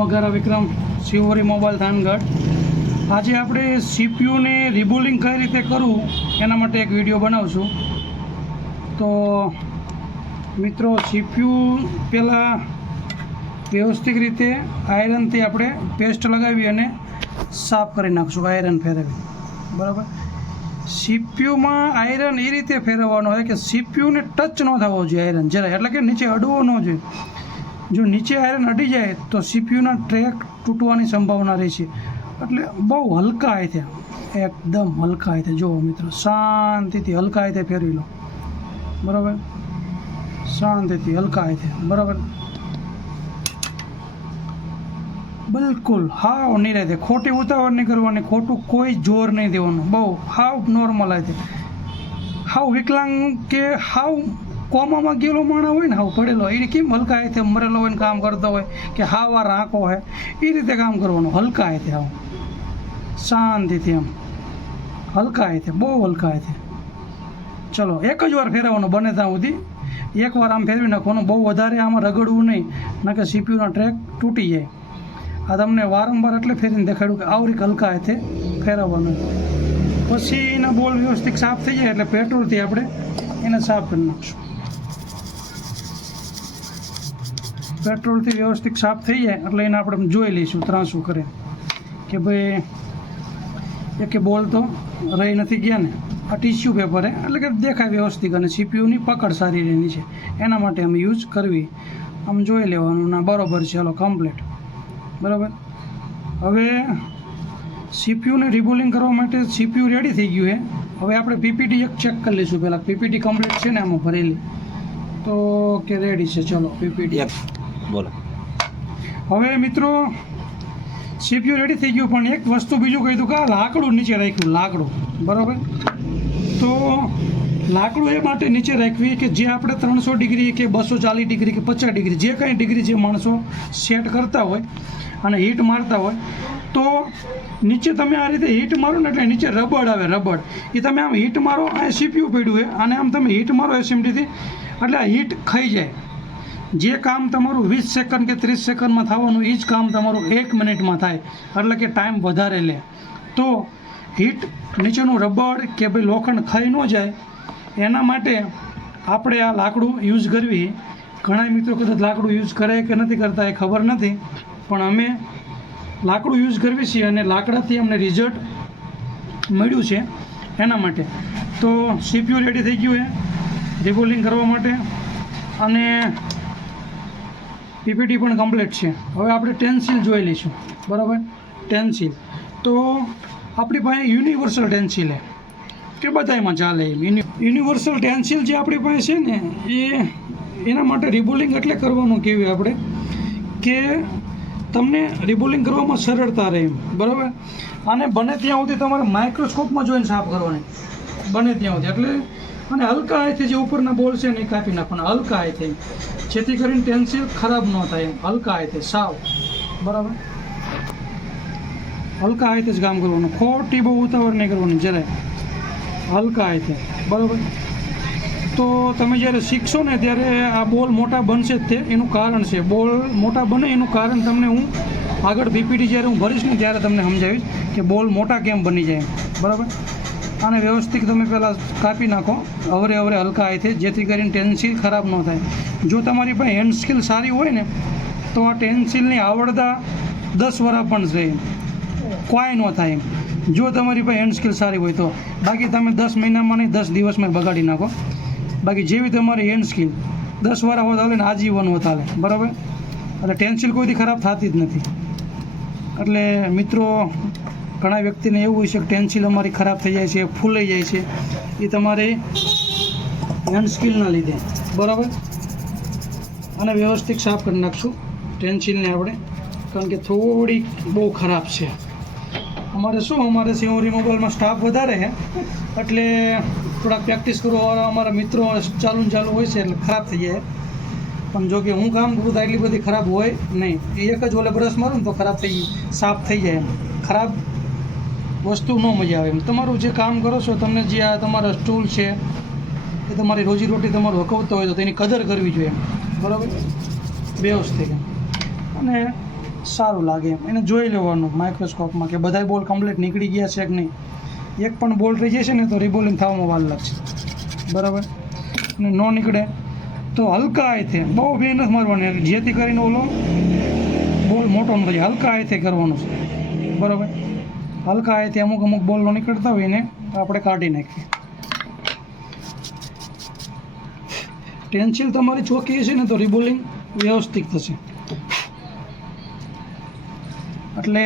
વઘારા વિક્રમ શિવોરી mobile Thangadh. આજે આપણે સીપીયુને રિબોલિંગ કઈ રીતે કરવું એના માટે એક વિડીયો બનાવશું. તો મિત્રો, સીપીયુ પહેલાં વ્યવસ્થિત રીતે આયરનથી આપણે પેસ્ટ લગાવી અને સાફ કરી નાખશું, આયરન ફેરવી. બરાબર. સીપીયુમાં આયરન એ રીતે ફેરવવાનો હોય કે સીપીયુને ટચ ન થવો જોઈએ આયરન જરા, એટલે કે નીચે અડવો ન જોઈએ. જો નીચે આયરન અડી જાય તો સીપીયુના ટ્રેક તૂટવાની સંભાવના રહે છે. એટલે બહુ હલકા હાથે, એકદમ હલકા હાથે, જુઓ મિત્રો, શાંતિથી હલકા હાથે ફેરવી લો. બરાબર, શાંતિથી હલકા હાથે. બરાબર, બિલકુલ હાવ નિરાતે, ખોટી ઉતાવળ નહીં કરવાની, ખોટું કોઈ જોર નહીં દેવાનું, બહુ હાવ નોર્મલ હાથે. હાવ વિકલાંગ કે હાવ કોમામાં ગયેલો માણસ હોય ને, હાવ પડેલો, એ કેમ હલકા હાથે મરેલો હોય ને કામ કરતો હોય, કે હાવ આ રાંકો હોય, એ રીતે કામ કરવાનું, હલકા હાથે, હાવ શાંતિથી, એમ હલકા હાથે, બહુ હલકા હાથે. ચલો, એક જ વાર ફેરવવાનું બને ત્યાં સુધી. એકવાર આમ ફેરવી નાખવાનું, બહુ વધારે આમાં રગડવું નહીં, ના કે સીપીયુના ટ્રેક તૂટી જાય. આ તમને વારંવાર એટલે ફેરીને દેખાડ્યું કે આવરી હલકા હાથે ફેરવવાનું. પછી એના બોલ વ્યવસ્થિત સાફ થઈ જાય એટલે પેટ્રોલથી આપણે એને સાફ કરી નાખશું. પેટ્રોલથી વ્યવસ્થિત સાફ થઈ જાય એટલે એને આપણે જોઈ લઈશું ત્રાસું કરે કે ભાઈ એક બોલ તો રહી નથી ગયા ને. આ ટીશ્યુ પેપર એટલે કે દેખાય વ્યવસ્થિત અને સીપીયુની પકડ સારી રહેની છે, એના માટે અમે યુઝ કરવી. આમ જોઈ લેવાનું, ના બરાબર છે, ચાલો કમ્પ્લીટ. બરાબર. હવે સીપીયુને રિબોલિંગ કરવા માટે સીપીયુ રેડી થઈ ગયું છે. હવે આપણે પીપીટી એક ચેક કરી લઈશું પહેલાં. પીપીટી કમ્પ્લીટ છે ને આમાં ભરેલી, તો કે રેડી છે. ચલો પીપીટી બોલો. હવે મિત્રો, સીપીયુ રેડી થઈ ગયું, પણ એક વસ્તુ બીજું કહી દઉં કે આ લાકડું નીચે રાખ્યું, લાકડું. બરાબર. તો લાકડું એ માટે નીચે રાખવી કે જે આપણે 300 ડિગ્રી કે 240 ડિગ્રી કે 50 ડિગ્રી જે કંઈ ડિગ્રી જે માણસો સેટ કરતા હોય અને હીટ મારતા હોય, તો નીચે તમે આ રીતે હીટ મારો ને એટલે નીચે રબડ આવે, રબડ. એ તમે આમ હીટ મારો, આ સીપીયુ પડ્યું હોય અને આમ તમે હીટ મારો એસએમડીથી, એટલે આ હીટ ખાઈ જાય. જે કામ તમારું 20 સેકન્ડ કે 30 સેકન્ડમાં થવાનું, એ જ કામ તમારું 1 મિનિટમાં થાય, એટલે કે ટાઈમ વધારે લે. તો હીટ નીચેનું રબડ કે ભાઈ લોખંડ ખાઈ ન જાય એના માટે આપણે આ લાકડું યુઝ કરવી. ઘણા મિત્રો કદાચ લાકડું યુઝ કરે કે નથી કરતા એ ખબર નથી, પણ અમે લાકડું યુઝ કરવી છીએ અને લાકડાથી અમને રિઝલ્ટ મળ્યું છે એના માટે. તો સીપીયુ રેડી થઈ ગયું છે રિબોલિંગ કરવા માટે અને પીપીટી પણ કમ્પ્લીટ છે. હવે આપણે ટેન્સિલ જોઈ લઈશું. બરાબર. ટેન્સિલ તો આપણી પાસે યુનિવર્સલ ટેન્સિલ છે કે બધામાં ચાલે એમ. યુનિવર્સલ ટેન્સિલ જે આપણી પાસે છે ને, એના માટે રિબોલિંગ એટલે કરવાનું કેવી આપણે કે તમને રિબોલિંગ કરવામાં સરળતા રહે એમ. બરાબર. અને બને ત્યાં સુધી તમારે માઇક્રોસ્કોપમાં જોઈને સાફ કરવાની, બને ત્યાં સુધી. એટલે અને હલકા હાથે જે ઉપરના બોલ છે ને એ કાપી નાખવાના, હલકા હાથે, જેથી કરીને ટેન્સિલ ખરાબ ન થાય એમ. હલકા હાથે સાવ. બરાબર. હલકા હાથે જ કામ કરવાનું, ખોટી બહુ ઉતાવળ નહીં કરવાની, જરાય હલકા હાથે. બરાબર. તો તમે જ્યારે શીખશો ને ત્યારે આ બોલ મોટા બનશે જ તે, એનું કારણ છે. બોલ મોટા બને એનું કારણ તમને હું આગળ પીપીટી જ્યારે હું ભરીશ ને ત્યારે તમને સમજાવીશ કે બોલ મોટા કેમ બની જાય. બરાબર. આને વ્યવસ્થિત તમે પહેલાં કાપી નાખો અવરે હલકા હાથે, જેથી કરીને ટેન્સિલ ખરાબ ન થાય. જો તમારી પાસે હેન્ડ સ્કિલ સારી હોય ને તો આ ટેન્સિલની આવડતા 10 વર્ષ પણ રહે, કોઈ ન થાય એમ. જો તમારી પાસે હેન્ડ સ્કિલ સારી હોય તો. બાકી તમે 10 મહિનામાં નહીં 10 દિવસમાં બગાડી નાખો. બાકી જેવી તમારી હેન્ડ સ્કિલ 10 વર્ષ હોત હાલે ને આજીવન હોત હાલે. બરાબર. એટલે ટેન્સિલ કોઈથી ખરાબ થતી જ નથી. એટલે મિત્રો, ઘણા વ્યક્તિને એવું હોય છે કે ટેન્સિલ અમારી ખરાબ થઈ જાય છે, ફૂલાઈ જાય છે, એ તમારી હેન્ડ સ્કિલના લીધે. બરાબર. અને વ્યવસ્થિત સાફ કરી નાખશું ટેન્સિલને આપણે, કારણ કે થોડી બહુ ખરાબ છે. અમારે સિંહોરી મોબાઈલમાં સ્ટાફ વધારે છે એટલે થોડાક પ્રેક્ટિસ કરવાવાળા અમારા મિત્રો ચાલુ હોય છે એટલે ખરાબ થઈ જાય. પણ જો કે હું કામ કરું તો એટલી બધી ખરાબ હોય નહીં. એક જ ઓલે બ્રશ મારું ને તો ખરાબ થઈ સાફ થઈ જાય એમ. ખરાબ વસ્તુ ન મજા આવે એમ. તમારું જે કામ કરો છો, તમને જે આ તમારા સ્ટૂલ છે એ તમારી રોજીરોટી તમારું હકવતો હોય તો તેની કદર કરવી જોઈએ. બરાબર. વ્યવસ્થિત. અને સારું લાગે એમ એને જોઈ લેવાનું માઇક્રોસ્કોપમાં કે બધા બોલ કમ્પ્લીટ નીકળી ગયા છે કે નહીં. એક પણ બોલ રહી જશે ને તો રિબોલિંગ થવામાં વાર લાગશે, બરાબર. અને ન નીકળે તો હલકા હાથે બહુ મહેનત મારવાની, જેથી કરીને ઓલો બોલ મોટો ન થાય. હલકા હાથે કરવાનું છે, બરાબર. હલકા હાથે અમુક બોલ ન નીકળતા હોય ને આપણે કાઢી નાખીએ. ટેન્સિલ તમારી ચોખ્ખી હશે ને તો રિબોલિંગ વ્યવસ્થિત થશે. એટલે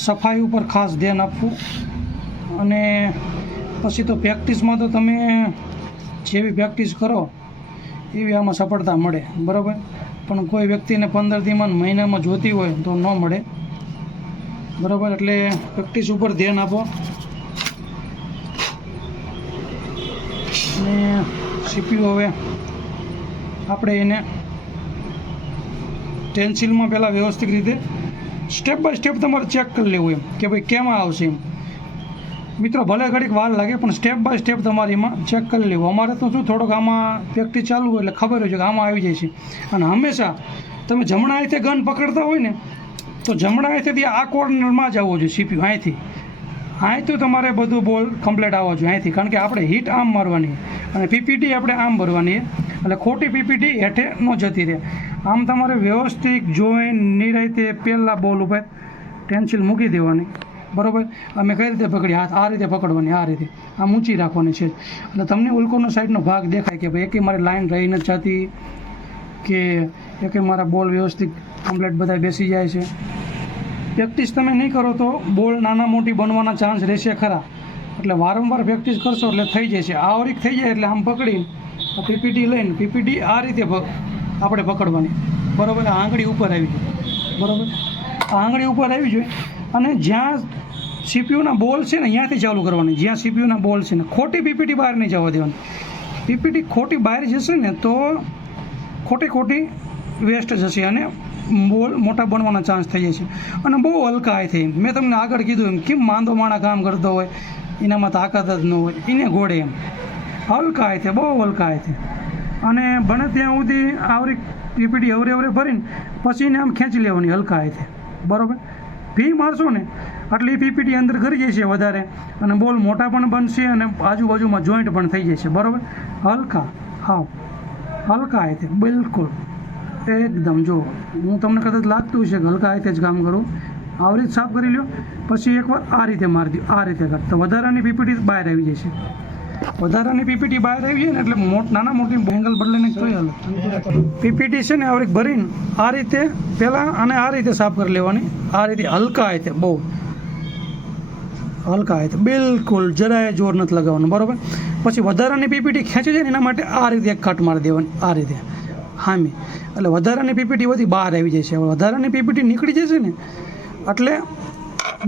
સફાઈ ઉપર ખાસ ધ્યાન આપવું. અને પછી તો પ્રેક્ટિસમાં તો તમે જેવી પ્રેક્ટિસ કરો એવી આમાં સફળતા મળે, બરાબર. પણ કોઈ વ્યક્તિને 15 દીમાં મહિનામાં જોતી હોય તો ન મળે, બરાબર. એટલે પ્રેક્ટિસ ઉપર ધ્યાન આપો. અને CPU હવે આપણે એને ટેન્સિલમાં પહેલાં વ્યવસ્થિત રીતે સ્ટેપ બાય સ્ટેપ તમારે ચેક કરી લેવું એમ કે ભાઈ કેમાં આવશે એમ. મિત્રો ભલે ઘડીક વાર લાગે પણ સ્ટેપ બાય સ્ટેપ તમારે એમાં ચેક કરી લેવું. અમારે તો શું થોડોક આમાં પ્રેક્ટિસ ચાલુ હોય એટલે ખબર હોય છે કે આમાં આવી જાય છે. અને હંમેશા તમે જમણા હાથે ગન પકડતા હોય ને તો જમણા હાથેથી આ કોર્નરમાં જ આવવો જોઈએ CPU. અહીંથી તમારે બધું બોલ કમ્પ્લીટ આવવા જોઈએ અહીંથી, કારણ કે આપણે હિટ આમ મારવાની અને PPT આપણે આમ ભરવાની એટલે ખોટી PPT હેઠે ન જતી રહે. આમ તમારે વ્યવસ્થિત જોઈને નિરાયતે પહેલાં બોલ ઉપર ટેન્સિલ મૂકી દેવાની, બરાબર. અમે કઈ રીતે પકડી, હાથ આ રીતે પકડવાની, આ રીતે આમ ઊંચી રાખવાની છે. એટલે તમને ઉલ્કોનો સાઈડનો ભાગ દેખાય કે ભાઈ એકે મારી લાઈન રહી નથી જતી કે એકે મારા બોલ વ્યવસ્થિત કમ્પ્લીટ બધા બેસી જાય છે. પ્રેક્ટિસ તમે નહીં કરો તો બોલ નાના મોટી બનવાના ચાન્સ રહેશે ખરા. એટલે વારંવાર પ્રેક્ટિસ કરશો એટલે થઈ જશે. આવરીક થઈ જાય એટલે આમ પકડીને PPT લઈને PPT આ રીતે આપણે પકડવાની, બરાબર. આંગળી ઉપર આવી જોઈએ, બરાબર. આંગળી ઉપર આવી જોઈએ. અને જ્યાં CPUના બોલ છે ને ત્યાંથી ચાલુ કરવાની. જ્યાં CPUના બોલ છે ને ખોટી PPT બહાર નહીં જવા દેવાની. PPT ખોટી બહાર જશે ને તો ખોટી વેસ્ટ જશે અને બોલ મોટા બનવાના ચાન્સ થઈ જશે. અને બહુ હલકા હાથે, મેં તમને આગળ કીધું એમ, કેમ માંદો માણા કામ કરતો હોય એનામાં તાકાત જ ન હોય એને ઘોડે એમ. હલકા હાથે, બહુ હલકા હાથે. અને બને ત્યાં સુધી આવરી PPT અવરે ભરીને પછી એને આમ ખેંચી લેવાની હલકા હાથે, બરાબર. ભી મારશો ને એટલે એ PPT અંદર કરી જશે વધારે અને બોલ મોટા પણ બનશે અને આજુબાજુમાં જોઈન્ટ પણ થઈ જશે, બરાબર. હલકા હલકા હાથે બિલકુલ એકદમ. જો હું તમને કદાચ લાગતું હશે કે હલકા હાથે જ કામ કરું, આવી રીતે સાફ કરી લો. પછી એકવાર આ રીતે મારી દો, આ રીતે કર તો વધારાની PPT બહાર આવી જશે. વધારાની PPT બહાર આવી જાય ને એટલે નાના મોટી એંગલ બદલીને કઈ હાલ PPT છે ને આવી ભરીને આ રીતે પહેલાં અને આ રીતે સાફ કરી લેવાની. આ રીતે હલકા હાથે, બહુ હલકા હાથે, બિલકુલ જરાય જોર નથી લગાવવાનું, બરાબર. પછી વધારાની PPT ખેંચી જાય ને એના માટે આ રીતે એક કટ મારી દેવાની, આ રીતે હામી. એટલે વધારાની PPT બધી બહાર આવી જાય છે. વધારાની PPT નીકળી જશે ને એટલે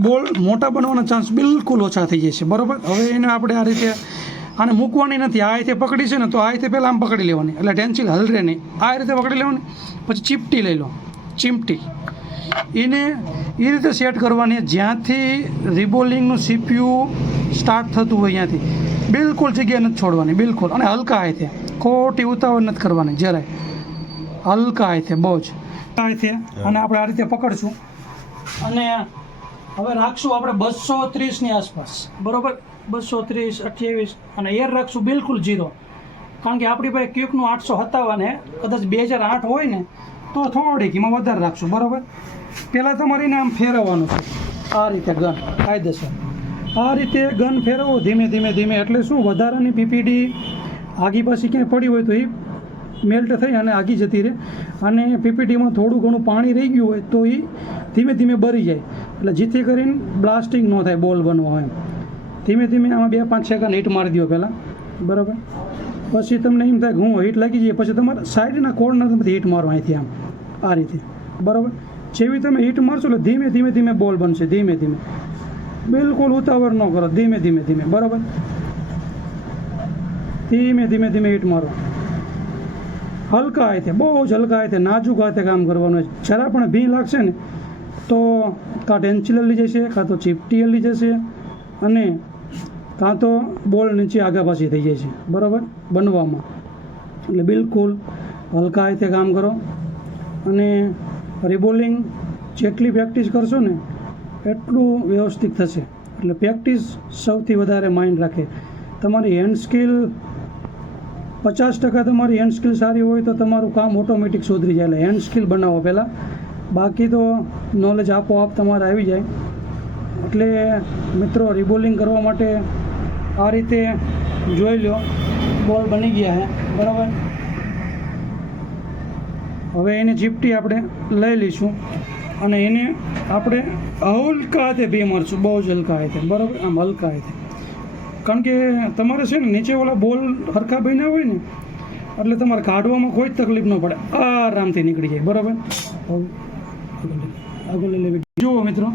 બોલ મોટા બનવાના ચાન્સ બિલકુલ ઓછા થઈ જશે, બરાબર. હવે એને આપણે આ રીતે આને મૂકવાની નથી. આ રીતે પકડી છે ને તો આ રીતે પહેલાં આમ પકડી લેવાની એટલે ટેન્સિલ હલરે નહીં. આ રીતે પકડી લેવાની. પછી ચીપટી લઈ લો, ચીમટી એને એ રીતે સેટ કરવાની જ્યાંથી રિબોલિંગનું CPU સ્ટાર્ટ થતું હોય ત્યાંથી બિલકુલ જગ્યા નથી છોડવાની, બિલકુલ. અને હલકા હાથે, ખોટી ઉતાવળ નથી કરવાની જરાય, હલકા હાથે, બહુ જ હાથે. અને આપણે આ રીતે પકડશું અને હવે રાખશું આપણે 230ની આસપાસ, બરાબર. 230, 28 અને એર રાખશું બિલકુલ 0, કારણ કે આપણી પાસે ક્વિકનું 857 કદાચ 2008 હોય ને તો થોડીક એમાં વધારે રાખશું, બરાબર. પહેલાં તમારે એને આમ ફેરવવાનું છે આ રીતે ગન કાયદેસર. આ રીતે ગન ફેરવો ધીમે ધીમે. એટલે શું વધારાની PPT આગી પાછી ક્યાંય પડી હોય તો એ મેલ્ટ થઈ અને આગી જતી રહે. અને PPTમાં થોડું ઘણું પાણી રહી ગયું હોય તો એ ધીમે બરી જાય. એટલે જેથી કરીને બ્લાસ્ટિંગ ન થાય બોલ બનવા હોય. ધીમે આમાં 2-5 સેકન્ડ હીટ મારી દો પહેલાં, બરાબર. પછી તમને એમ થાય કે હું હીટ લાગી જાય પછી તમારે સાઈડના કોર્નરમાંથી હીટ મારો અહીંથી આમ આ રીતે, બરાબર. જેવી તમે હીટ મારશો એટલે ધીમે બોલ બનશે, ધીમે બિલકુલ ઉતાવળ ન કરો, ધીમે બરાબર. ધીમે હીટ મારો હલકા હાથે, બહુ જ હલકા હાથે, નાજુક હાથે કામ કરવાનું. જરા પણ ભી લાગશે ને તો કાં ટેન્સિલ હલી જશે, કાં તો ચીપટી હલી જશે અને કાં તો બોલ નીચે આગા પાછી થઈ જાય છે, બરાબર બનવામાં. એટલે બિલકુલ હલકા હાથે કામ કરો અને રિબોલિંગ જેટલી પ્રેક્ટિસ કરશો ને એટલું વ્યવસ્થિત થશે. એટલે પ્રેક્ટિસ સૌથી વધારે માઇન્ડ રાખે. તમારી હેન્ડ સ્કિલ 50% તમારી હેન્ડ સ્કિલ સારી હોય તો તમારું કામ ઓટોમેટિક સુધરી જાય. એટલે હેન્ડ સ્કિલ બનાવો પહેલાં, બાકી તો નોલેજ આપોઆપ તમારે આવી જાય. એટલે મિત્રો રિબોલિંગ કરવા માટે આ રીતે જોઈ લો, બોલ બની ગયા છે બરાબર. હવે એને ચીપટી આપણે લઈ લઈશું અને એને આપણે હલકા હાથે બે મારશું, બહુ જ હલકા હાથે બરાબર. આમ હલકા હાથે, કારણ કે તમારે છે ને નીચે ઓલા બોલ હરખા બન્યા હોય ને એટલે તમારે કાઢવામાં કોઈ જ તકલીફ ન પડે, આરામથી નીકળી જાય બરાબર. આગળ લઈ લેવી. જુઓ મિત્રો,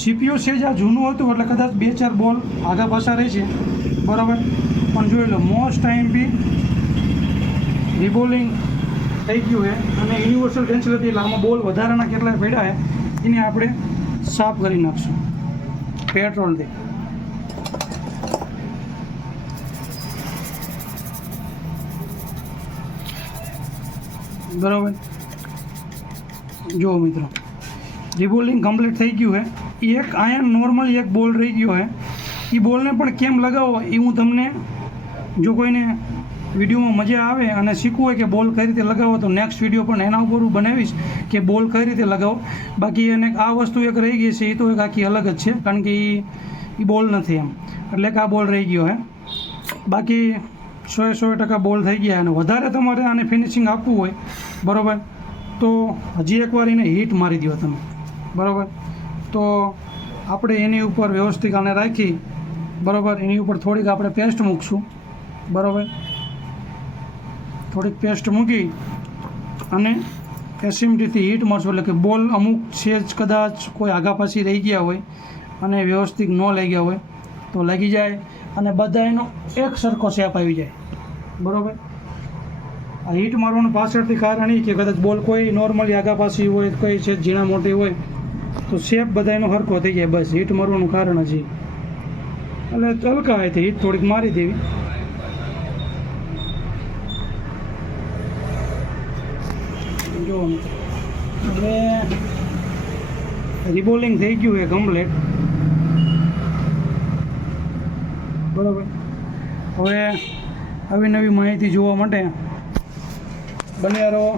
સીપીયુ છે જ આ જૂનું હતું એટલે કદાચ 2-4 બોલ આગા પાછા રહે છે બરાબર. પણ જોઈ લો, મોસ્ટ ટાઈમ બી રિબોલિંગ થઈ ગયું છે અને યુનિવર્સલ કેન્સલ હતી એટલે આમાં બોલ વધારાના કેટલા પડ્યા છે એને આપણે સાફ કરી નાખશું પેટ્રોલથી. બરાબર. જુઓ મિત્રો, રિબોલિંગ કમ્પ્લીટ થઈ ગયું છે. એક આયન નોર્મલ એક બોલ રહી ગયો છે. એ બોલને પણ કેમ લગાવો એ હું તમને, જો કોઈને વિડીયોમાં મજા આવે અને શીખવું હોય કે બોલ કઈ રીતે લગાવો તો નેક્સ્ટ વિડીયો પણ એના ઉપર હું બનાવીશ કે બોલ કઈ રીતે લગાવો. બાકી એને આ વસ્તુ એક રહી ગઈ છે એ તો એક આખી અલગ જ છે, કારણ કે એ બોલ નથી એમ, એટલે કે આ બોલ રહી ગયો છે. બાકી 100% બોલ થઈ ગયા. અને વધારે તમારે આને ફિનિશિંગ આપવું હોય બરાબર તો હજી એકવાર એને હીટ મારી દો તમે બરાબર. તો આપણે એની ઉપર વ્યવસ્થિત આને રાખી બરાબર, એની ઉપર થોડીક આપણે પેસ્ટ મૂકશું બરાબર. થોડીક પેસ્ટ મૂકી અને એસએમડીથી હીટ મારશું એટલે કે બોલ અમુક સેજ કદાચ કોઈ આગા પાછી રહી ગયા હોય અને વ્યવસ્થિત ન લઈ ગયા હોય તો લાગી જાય અને બધા એનો એક સરખો શેપ આવી જાય બરાબર. આ હીટ મારવાનું પાછળથી કારણ એ કે કદાચ બોલ કોઈ નોર્મલી આગા પાછી હોય, કોઈ છે ઝીણા મોટી હોય તો શેપ બધા એનો સરખો થઈ જાય. બસ હીટ મારવાનું કારણ જ એટલે હલકા હતી હીટ થોડીક મારી દેવી. જો હવે રિબોલિંગ થઈ ગયું છે કમ્પ્લીટ બરાબર. હવે આવી નવી માહિતી જોવા માટે બન્યા રહો.